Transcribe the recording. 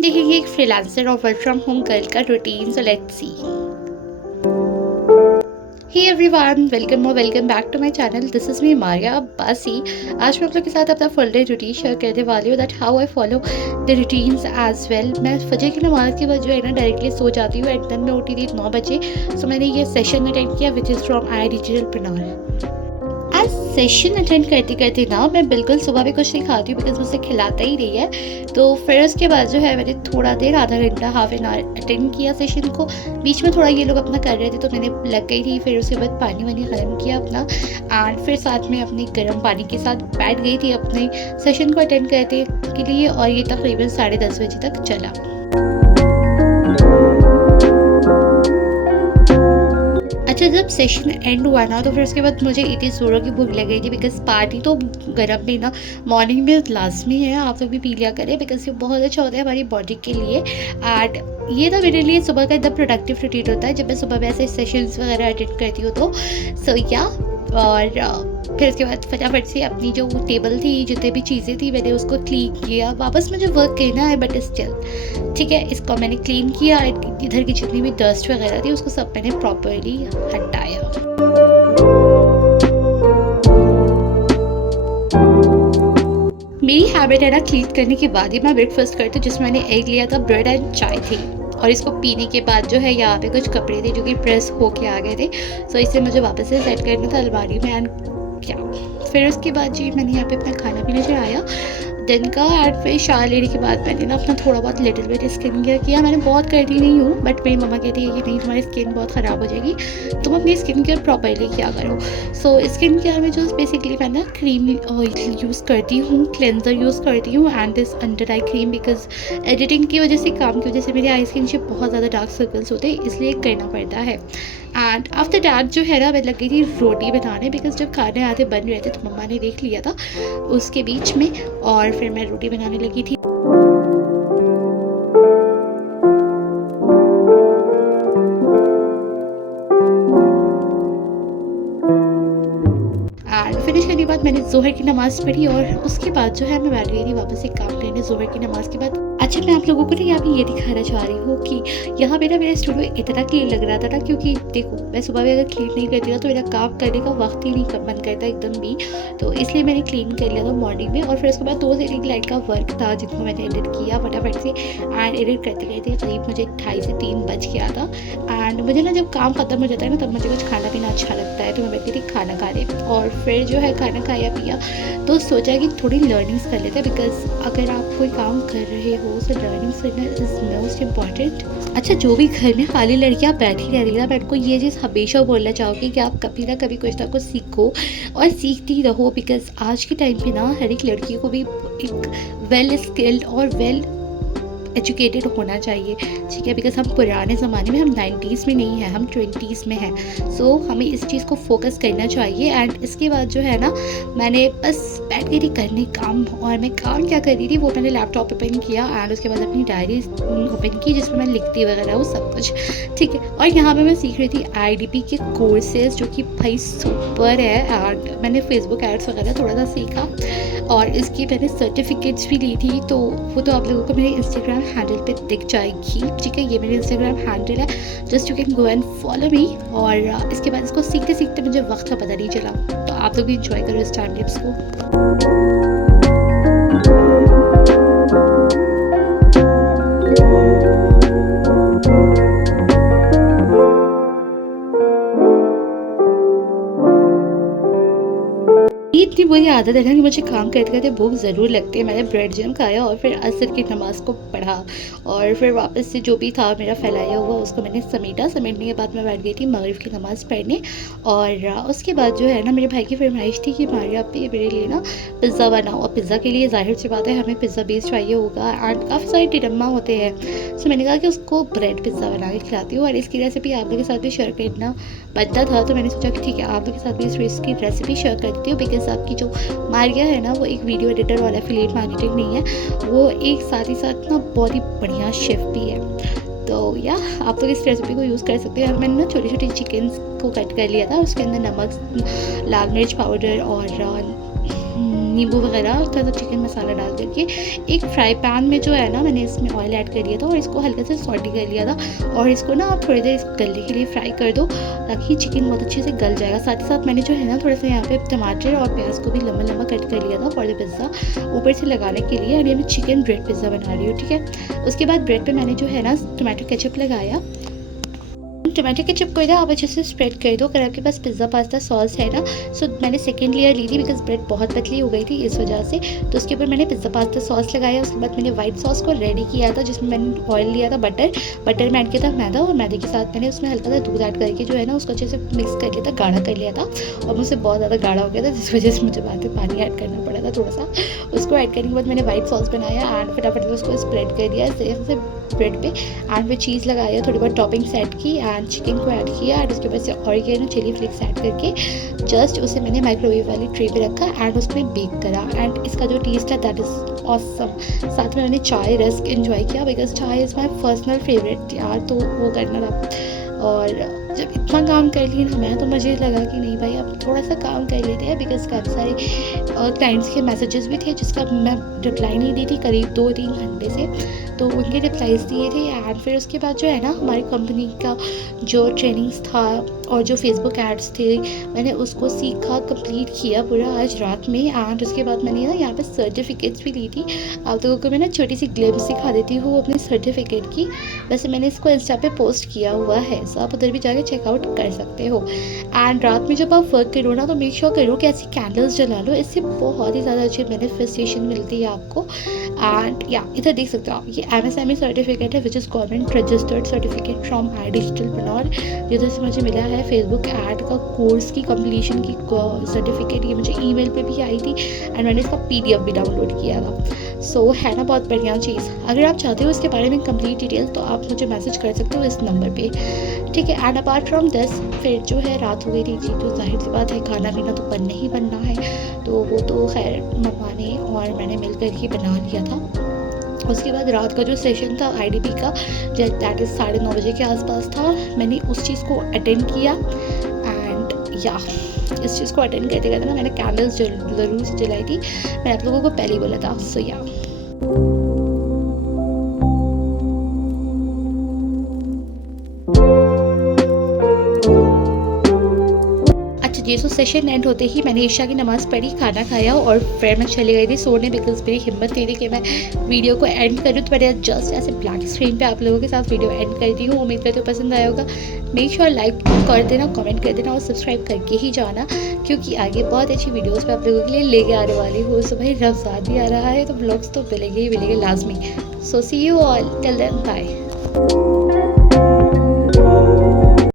हम देखेंगे एक फ्रीलांसर और वर्क फ्रॉम होम गर्ल का रूटीन। So let's see. Hey everyone, welcome और welcome back to my channel. This is me Maria Abbasi. आज मैं आप लोग के साथ अपना फुल डे रूटीन शेयर करने वाली हूँ, that how I follow the routines as well. मैं फजर की नमाज के बाद जो है ना डायरेक्टली सो जाती हूँ एंड देन मैं उठी थी 9 बजे। सो मैंने ये सेशन अटेंड किया विच इज़ फ्रॉम आई डिजिटलप्रेन्योर। आज सेशन अटेंड करते करते ना मैं बिल्कुल सुबह भी कुछ नहीं खाती हूँ बिकॉज मुझसे खिलाता ही नहीं है। तो फिर उसके बाद जो है मैंने थोड़ा देर आधा घंटा हाफ एन आवर अटेंड किया सेशन को। बीच में थोड़ा ये लोग अपना कर रहे थे तो मैंने लग गई थी। फिर उसके बाद पानी वानी गर्म किया अपना एंड फिर साथ में अपनी गर्म पानी के साथ बैठ गई थी अपने सेशन को अटेंड करने के लिए, और ये तकरीबन 10:30 बजे तक चला। अच्छा, जब सेशन एंड हुआ ना तो फिर उसके बाद मुझे इतनी ज़ोरों की भूख लग गई थी बिकॉज़ पानी तो गर्म भी ना मॉर्निंग में लाज़मी है, आप लोग भी पी लिया करें बिकॉज़ ये बहुत अच्छा होता है हमारी बॉडी के लिए। एंड ये ना मेरे लिए सुबह का एकदम प्रोडक्टिव रूटीन होता है जब मैं सुबह में ऐसे सेशंस वगैरह अटेंड करती हूँ तो। सो या और फिर उसके बाद फटाफट से अपनी जो टेबल थी, जितने भी चीज़ें थी, मैंने उसको क्लीन किया। वापस मुझे वर्क करना है बट स्टिल ठीक है, इसको मैंने क्लीन किया। इधर की जितनी भी डस्ट वगैरह थी उसको सब मैंने प्रॉपर्ली हटाया। मेरी हैबिट है ना क्लीन करने के बाद ही मैं ब्रेकफास्ट करती हूँ, जिसमें मैंने एग लिया था, ब्रेड एंड चाय थी। और इसको पीने के बाद जो है यहाँ पे कुछ कपड़े थे जो कि प्रेस होके आ गए थे। सो इसे मुझे वापस से सेट करना था अलमारी में एंड क्या फिर उसके बाद जी मैंने यहाँ पे अपना खाना पीना चढ़ाया दिन का। एंड फिर शावर लेने के बाद मैंने ना अपना थोड़ा बहुत लिटिल बिट स्किन केयर किया। मैंने बहुत करती नहीं हूँ बट मेरी मम्मा कहती है कि नहीं, तुम्हारी स्किन बहुत ख़राब हो जाएगी, तुम अपनी स्किन केयर प्रॉपरली किया करो। सो स्किन केयर में जो बेसिकली मैं ना क्रीम ऑयल यूज़ करती हूँ, क्लेंजर यूज़ करती हूँ and this under eye cream because editing की वजह से, काम की वजह से मेरी आई स्किन से बहुत ज़्यादा डार्क सर्कल्स होते हैं, इसलिए करना पड़ता है। एंड आफ्टर डैट जो है ना मैं लग गई थी रोटी बनाने बिकॉज जब खाने आते बन रहे थे तो मम्मा ने देख लिया था उसके बीच में, और फिर मैं रोटी बनाने लगी थी। एंड फिनिश करने के बाद मैंने ज़ोहर की नमाज़ पढ़ी और उसके बाद जो है मैं बैठ गई थी वापस एक काम करने ज़ोहर की नमाज़ के बाद। अच्छा, मैं आप लोगों को ना यहाँ पे ये दिखाना चाह रही हूँ कि यहाँ पे ना मेरा स्टूडियो इतना क्लीन लग रहा था ना, क्योंकि देखो मैं सुबह में अगर क्लीन नहीं करती ना तो मेरा काम करने का वक्त ही नहीं मन करता एकदम भी। तो इसलिए मैंने क्लीन कर लिया था मॉर्निंग में। और फिर उसके बाद 2 से 3 लाइट का वर्क था जिनको मैंने एडिट किया फटाफट से। एंड एडिट करते करते करीब मुझे 2:30 से 3 बज गया था। एंड मुझे ना जब काम ख़त्म हो जाता है ना तब मुझे कुछ खाना पीना अच्छा लगता है, तो मैं बैठी थी खाना खाने। और फिर जो है खाना खाया पिया तो सोचा कि थोड़ी लर्निंग्स कर लेते हैं बिकॉज अगर आप कोई काम कर रहे हो तो लर्निंग्स करना इज़ मोस्ट इम्पॉर्टेंट। अच्छा, जो भी घर में खाली लड़कियां बैठी रह रही है, मैं उनको ये चीज़ हमेशा बोलना चाहूँगी कि आप कभी ना कभी कुछ ना कुछ सीखो और सीखती रहो बिकॉज आज के टाइम पे ना हर एक लड़की को भी एक वेल स्किल्ड और वेल एजुकेटेड होना चाहिए, ठीक है। बिकॉज हम पुराने ज़माने में, हम 90s में नहीं हैं, हम 20s में हैं। सो हमें इस चीज़ को फोकस करना चाहिए। एंड इसके बाद जो है ना मैंने बस बैठ गई थी करने काम। और मैं काम क्या कर रही थी वो मैंने लैपटॉप ओपन किया एंड उसके बाद अपनी डायरी ओपन की जिसमें मैं लिखती वगैरह हूँ सब कुछ, ठीक है। और यहाँ पे मैं सीख रही थी IDP के कोर्सेज जो कि भाई सुपर है। एंड मैंने फेसबुक एड्स वगैरह थोड़ा सा सीखा और इसकी मैंने सर्टिफिकेट्स भी ली थी, तो वो तो आप लोगों को मेरे इंस्टाग्राम हैंडल पे दिख जाएगी, ठीक है। ये मेरे इंस्टाग्राम हैंडल है, just you can go and follow me. और इसके बाद इसको सीखते सीखते मुझे वक्त का पता नहीं चला, तो आप लोग भी इंजॉय करो इस टाइम लैप्स को। इतनी बुरी आदत है ना कि मुझे काम करते करते भूख ज़रूर लगती है। मैंने ब्रेड जैम खाया और फिर असर की नमाज़ को पढ़ा और फिर वापस से जो भी था मेरा फैलाया हुआ उसको मैंने समेटने के बाद मैं बैठ गई थी मगरिब की नमाज़ पढ़ने। और उसके बाद जो है ना मेरे भाई की फरमाइश थी कि मारिया आप मेरे लिए ना पिज़्ज़ा बनाओ। और पिज़्ज़ा के लिए ज़ाहिर सी बात है हमें पिज़्ज़ा बेस चाहिए होगा एंड काफ़ी सारे डिडम्मा होते हैं। सो मैंने कहा कि उसको ब्रेड पिज़्ज़ा बना के खिलाती हूँ और इसकी रेसिपी आप लोगों के साथ भी शेयर करना बनता था। तो मैंने सोचा कि ठीक है आप लोगों के साथ भी इसकी रेसिपी शेयर करती हूँ बिकॉज आपकी जो मारिया है ना वो एक वीडियो एडिटर वाला एफिलिएट मार्केटिंग नहीं है, वो एक साथ ही साथ ना बहुत ही बढ़िया शेफ़ भी है। तो या आप लोग इस रेसिपी को यूज़ कर सकते हैं। और मैंने ना छोटी छोटी चिकन्स को कट कर लिया था, उसके अंदर नमक, लाल मिर्च पाउडर और नींबू वगैरह थोड़ा सा चिकन मसाला डाल करके एक फ्राई पैन में जो है ना मैंने इसमें ऑयल ऐड कर लिया था और इसको हल्का से सॉटी कर लिया था। और इसको ना आप थोड़ी देर गलने के लिए फ्राई कर दो ताकि चिकन बहुत अच्छे से गल जाएगा। साथ ही साथ मैंने जो है ना थोड़ा सा यहाँ पे टमाटर और प्याज को भी लंबा लंबा कट कर लिया था फॉर द पिज़्ज़ा ऊपर से लगाने के लिए। और ये मैं चिकन ब्रेड पिज़्ज़ा बना रही हूँ, ठीक है। उसके बाद ब्रेड पे मैंने जो है ना टमाटो केचप लगाया। टमाटो केचप को इधर आप अच्छे से स्प्रेड कर दो। अगर आपके पास पिज़्ज़ा पास्ता सॉस है ना, सो मैंने सेकेंड लेयर ली थी बिकॉज ब्रेड बहुत पतली हो गई थी इस वजह से। तो उसके ऊपर मैंने पिज़्ज़ा पास्ता सॉस लगाया। उसके बाद मैंने वाइट सॉस को रेडी किया था जिसमें मैंने ऑयल लिया था, बटर में ऐड किया था मैदा, और मैदे के साथ मैंने उसमें हल्का सा दूध ऐड करके जो है ना उसको अच्छे से मिक्स कर लिया था, गाढ़ा कर लिया था। और मुझसे बहुत ज़्यादा गाढ़ा हो गया था जिस वजह से मुझे बाद में पानी ऐड करना पड़ा था थोड़ा सा। उसको ऐड करने के बाद मैंने वाइट सॉस बनाया एंड फटाफट उसको स्प्रेड कर दिया जैसे ब्रेड पे एंड पे चीज़ लगाया, थोड़ी बहुत टॉपिंग्स ऐड की एंड चिकन को ऐड किया एंड उसके बाद से ऑरिगेनो चिली फ्लेक्स ऐड करके जस्ट उसे मैंने माइक्रोवेव वाली ट्रे पे रखा एंड उसमें बेक करा। एंड इसका जो टेस्ट है दैट इज़ ऑसम। साथ में मैंने चाय रस्क एंजॉय किया बिकॉज चाय इज़ माई पर्सनल फेवरेट यार, तो वो करना था। और जब इतना काम कर लिया ना मैं, तो मुझे लगा कि नहीं भाई अब थोड़ा सा काम कर लेते हैं बिकॉज काफ़ी सारे क्लाइंट्स के मैसेजेस भी थे जिसका मैं रिप्लाई नहीं दी थी करीब 2-3 घंटे से, तो उनके रिप्लाईज दिए थे। एंड फिर उसके बाद जो है ना हमारी कंपनी का जो ट्रेनिंग्स था और जो फेसबुक एड्स थे मैंने उसको सीखा, कंप्लीट किया पूरा आज रात में। एंड उसके बाद मैंने ना यहाँ पे सर्टिफिकेट्स भी ली थी। आप लोगों को मैं ना छोटी सी ग्लिम्स दिखा देती हूँ अपने सर्टिफिकेट की। वैसे मैंने इसको इंस्टा पे पोस्ट किया हुआ है, सो आप उधर भी जाके चेकआउट कर सकते हो। एंड रात में जब आप वर्क करो ना तो मेक श्योर करो कि ऐसी कैंडल्स जला लो, इससे बहुत ही ज़्यादा अच्छी मैनिफेस्टेशन मिलती है आपको। एंड या इधर देख सकते हो आप, ये MSME सर्टिफिकेट है which is government registered certificate from iDigitalpreneur. जिधर से मुझे मिला है फेसबुक ऐड का कोर्स की कंप्लीशन की सर्टिफिकेट, ये मुझे ईमेल पे भी आई थी एंड मैंने इसका PDF भी डाउनलोड किया था। सो है ना बहुत बढ़िया चीज़। अगर आप चाहते हो इसके बारे में कंप्लीट डिटेल तो आप मुझे मैसेज कर सकते हो इस नंबर पे, ठीक है। एंड अपार्ट फ्रॉम दिस फिर जो है रात हो गई थी जी, तो जाहिर सी बात है खाना पीना तो बनने ही बनना है, तो वो तो खैर मम्मा ने और मैंने मिलकर ही बना लिया था। उसके बाद रात का जो सेशन था IDP का दैट इज़ 9:30 बजे के आसपास था, मैंने उस चीज़ को अटेंड किया। एंड या इस चीज़ को अटेंड करते करते ना मैंने कैंडल्स ज़रूर से जलाई थी, मैंने आप लोगों को पहले ही बोला था। सो या ये सो सेशन एंड होते ही मैंने ईशा की नमाज़ पढ़ी, खाना खाया और फिर मैं चली गई थी सोने बिकॉज मेरी हिम्मत नहीं थी कि मैं वीडियो को एंड करूँ। तो मैंने जस्ट ऐसे ब्लैक स्क्रीन पे आप लोगों के साथ वीडियो एंड करती हूँ। उम्मीद करती हूँ पसंद आया होगा। मेक श्योर लाइक कर देना, कमेंट कर देना और सब्सक्राइब करके ही जाना क्योंकि आगे बहुत अच्छी वीडियोज़ मैं आप लोगों के लिए लेके आने वाली हूँ। सो भाई रमज़ान भी आ रहा है तो ब्लॉग्स तो मिलेंगे ही मिलेंगे लाजमी। So see you all till then, bye.